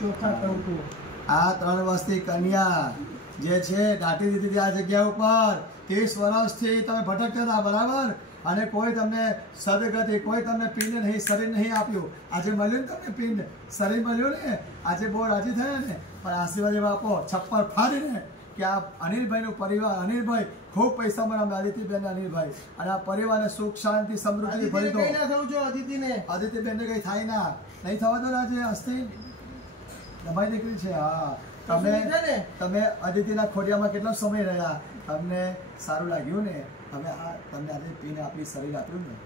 ચોથા કંકુ આ 3 વર્ષથી કન્યા જે છે દાટી દીધી હતી આ જગ્યા ઉપર 30 વર્ષથી તમે ભટકતા હતા બરાબર અને કોઈ તમને સદગતિ કોઈ તમને પિંડ નહીં શરીર નહીં આપ્યું આજે મળ્યું ને તમને પિંડ શરીર મળ્યું ને આજે બહુ રાજી થયા ને પણ આશીર્વાદ એવા આપો છપ્પર ફાડીને કે આ અનિલભાઈનું પરિવાર અનિલભાઈ ખૂબ પૈસા મને આદિત્યબેન અનિલભાઈ અને આ પરિવારને સુખ શાંતિ સમૃદ્ધિ ભરી દો આદિત્યબેનને કઈ થાય ના નહીં થવા દો આજે અસ્થિ તમારી દીકરી છે હા તમે અદિતિના ખોડિયામાં કેટલો સમય રહ્યા તમને સારું લાગ્યું ને તમે આ તમને આજે પીને આપી શરીર આપ્યું ને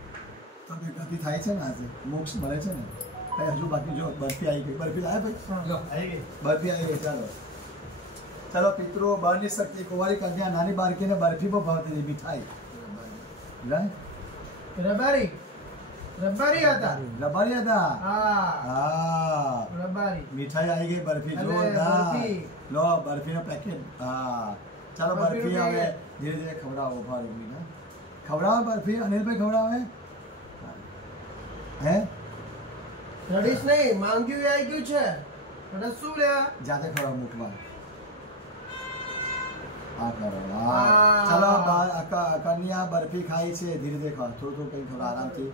તમને ગતિ થાય છે ને આજે મોક્ષ મળે છે ને ભાઈ હજુ બાકી જો બરફી આવી ગઈ બરફી લાવે ભાઈ બરફી આવી ગઈ ચાલો ચાલો પિતૃઓ બળની શક્તિ કુંવારી કન્યા નાની બાળકીને બરફી બહુ ભાવતી હતી મીઠાઈ રબારી હતા હા મીઠાઈ આવી ગઈ બરફી જોરદાર લો બરફીનો પેકેટ હા ચાલો બરફી હવે ધીરે ધીરે ખવડાવો ખવડાવો બરફી અનિલભાઈ ખવડાવે હે રડીશ નહીં માંગ્યું આવી ગયું છે અને શું લેવા જાતે ખવડાવો મૂકવા હા કરો ચાલો કન્યા બરફી ખાઈ છે ધીરે ધીરે ખાવ થોડું કઈ થોડું આરામથી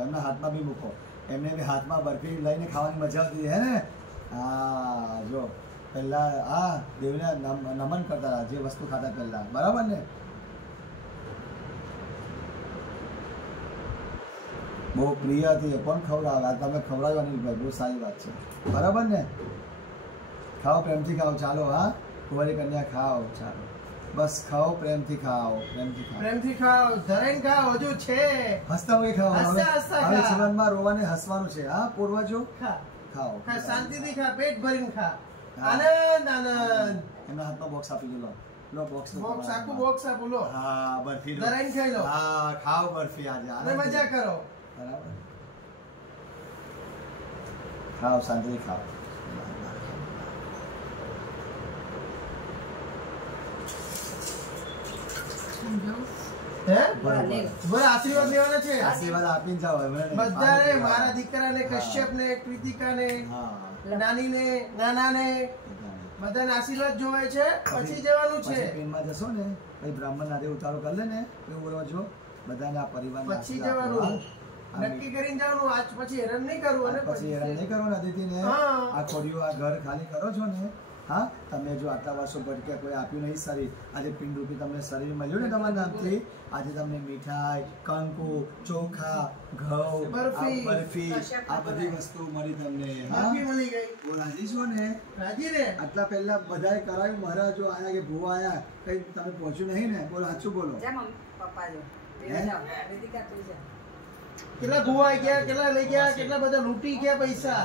એમના હાથમાં બી મૂકો એમને બી હાથમાં બરફી લઈને ખાવાની મજા આવતી હે ને હા જો પહેલા હા દેવને નમન કરતા હતા જે વસ્તુ ખાતા પહેલા બરાબર ને બહુ પ્રિય હતી કોણ ખવડાવે તમે ખવડાવ્યો અનિલભાઈ બહુ સારી વાત છે બરાબર ને ખાઓ પ્રેમથી ખાઓ ચાલો હા કુંવારી કન્યા ખાઓ ચાલો બસ ખાઓ પ્રેમથી ખાઓ પ્રેમથી ખાઓ ધરાઈને ખાઓ હજુ છે હસતા હોય ખાઓ હવે જીવનમાં રોવાને હસવાનું છે હા પૂર્વજો ખાઓ શાંતિથી ખા પેટ ભરીને ખા આનંદ એમના હાથમાં બોક્સ આપી લો બોક્સ આખું બોક્સ આપો લો હા બરફી ધરાઈને ખાઈ લો હા ખાઓ બરફી આજે અને મજા કરો બરાબર ખાઓ શાંતિથી ખાઓ આશીર્વાદ લેવાના છે આશીર્વાદ આપીને જાઓ બધાને મારા દીકરાને કશ્યપને કૃતિકાને નાનીને નાનાને બધાને આશીર્વાદ જોવે છે પછી જવાનું છે પેનમાં જશો ને પછી બ્રાહ્મણ નાદે ઉતારો કરી લે ને એવું બોલજો બધાને આ પરિવાર પછી જવાનું નક્કી કરીને જવાનું આજ પછી હેરાન નહીં કરવું અને પછી હેરાન નહીં કરવું અદિતિને આ ખોડિયો આ ઘર ખાલી કરો છો ને હા તમે જો આટલા વર્ષો ભટક્યા કોઈ આપ્યું નહીં શરીર આજે પિંડ રૂપી તમને શરીર મળ્યું ને તમારા નામથી આજે તમને મીઠાઈ કંકુ ચોખા ઘઉં બરફી આ બધી વસ્તુ મળી તમને મળી ગઈ રાજી છો ને રાજી ને આટલા પહેલા બધાએ કરાયું મહારાજો આયા કે ભૂવા આયા કઈ તમે પહોંચ્યું નહીં ને બોલો સાચું બોલો કેટલા ભૂવા ગયા કેટલા લઈ ગયા કેટલા બધા લૂંટી ગયા પૈસા